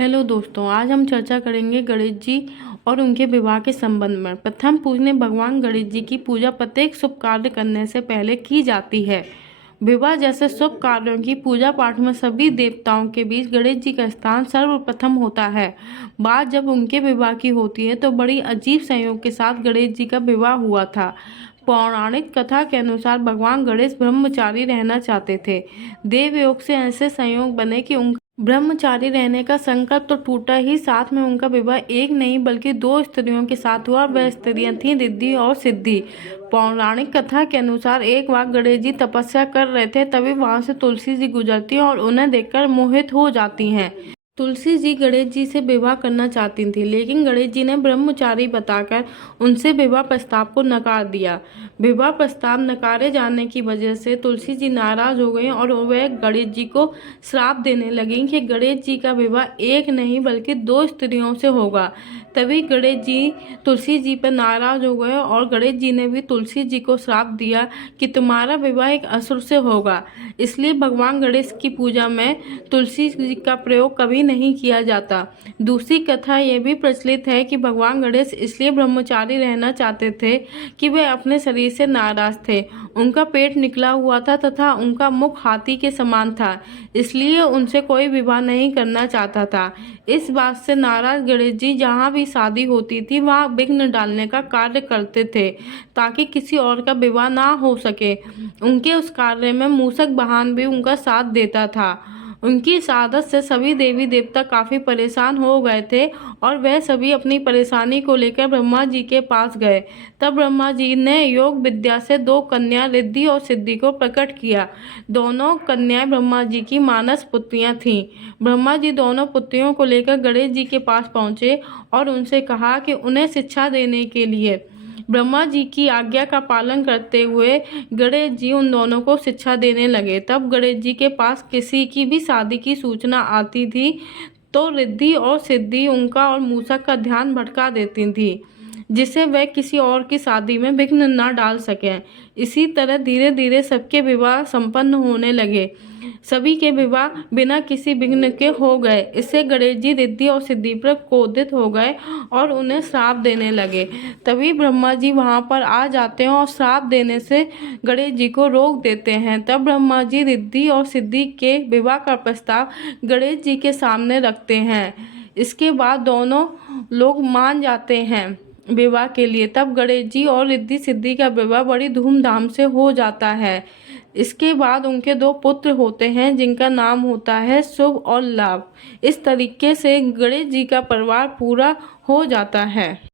Hello दोस्तों, आज हम चर्चा करेंगे गणेश जी और उनके विवाह के संबंध में। प्रथम पूजनीय भगवान गणेश जी की पूजा प्रत्येक शुभ कार्य करने से पहले की जाती है। विवाह जैसे शुभ कार्यों की पूजा पाठ में सभी देवताओं के बीच गणेश जी का स्थान सर्वप्रथम होता है। बात जब उनके विवाह की होती है तो बड़ी अजीब संयोग के साथ गणेश जी का विवाह हुआ था। पौराणिक कथा के अनुसार भगवान गणेश ब्रह्मचारी रहना चाहते थे। देवयोग से ऐसे संयोग बने कि ब्रह्मचारी रहने का संकल्प तो टूटा ही, साथ में उनका विवाह एक नहीं बल्कि दो स्त्रियों के साथ हुआ। वह स्त्रियां थीं रिद्धि और सिद्धि। पौराणिक कथा के अनुसार एक बार गणेश जी तपस्या कर रहे थे, तभी वहां से तुलसी जी गुजरती हैं और उन्हें देखकर मोहित हो जाती हैं। तुलसी जी गणेश जी से विवाह करना चाहती थी, लेकिन गणेश जी ने ब्रह्मचारी बताकर उनसे विवाह प्रस्ताव को नकार दिया। विवाह प्रस्ताव नकारे जाने की वजह से तुलसी जी नाराज हो गई और वह गणेश जी को श्राप देने लगी कि गणेश जी का विवाह एक नहीं बल्कि दो स्त्रियों से होगा। तभी गणेश जी तुलसी जी पर नाराज हो गए और गणेश जी ने भी तुलसी जी को श्राप दिया कि तुम्हारा विवाह एक असुर से होगा। इसलिए भगवान गणेश की पूजा में तुलसी जी का प्रयोग कभी नहीं किया जाता। दूसरी कथा यह भी प्रचलित है कि भगवान गणेश इसलिए ब्रह्मचारी रहना चाहते थे कि वे अपने शरीर से नाराज थे। उनका पेट निकला हुआ था तथा उनका मुख हाथी के समान था, इसलिए उनसे कोई विवाह नहीं करना चाहता था। इस बात से नाराज गणेश जी जहाँ भी शादी होती थी वहाँ विघ्न डालने का कार्य करते थे ताकि किसी और का विवाह ना हो सके। उनके उस कार्य में मूषक वाहन भी उनका साथ देता था। उनकी इस आदत से सभी देवी देवता काफी परेशान हो गए थे और वह सभी अपनी परेशानी को लेकर ब्रह्मा जी के पास गए। तब ब्रह्मा जी ने योग विद्या से दो कन्या रिद्धि और सिद्धि को प्रकट किया। दोनों कन्याएं ब्रह्मा जी की मानस पुत्रियां थीं। ब्रह्मा जी दोनों पुत्रियों को लेकर गणेश जी के पास पहुंचे और उनसे कहा कि उन्हें शिक्षा देने के लिए। ब्रह्मा जी की आज्ञा का पालन करते हुए गणेश जी उन दोनों को शिक्षा देने लगे। तब गणेश जी के पास किसी की भी शादी की सूचना आती थी तो रिद्धि और सिद्धि उनका और मूषक का ध्यान भटका देती थी, जिससे वह किसी और की शादी में विघ्न न डाल सकें। इसी तरह धीरे धीरे सबके विवाह संपन्न होने लगे। सभी के विवाह बिना किसी विघ्न के हो गए। इससे गणेश जी रिद्धि और सिद्धि पर क्रोधित हो गए और उन्हें श्राप देने लगे। तभी ब्रह्मा जी वहां पर आ जाते हैं और श्राप देने से गणेश जी को रोक देते हैं। तब ब्रह्मा जी रिद्धि और सिद्धि के विवाह का प्रस्ताव गणेश जी के सामने रखते हैं। इसके बाद दोनों लोग मान जाते हैं विवाह के लिए। तब गणेश जी और रिद्धि सिद्धि का विवाह बड़ी धूमधाम से हो जाता है। इसके बाद उनके दो पुत्र होते हैं जिनका नाम होता है शुभ और लाभ। इस तरीके से गणेश जी का परिवार पूरा हो जाता है।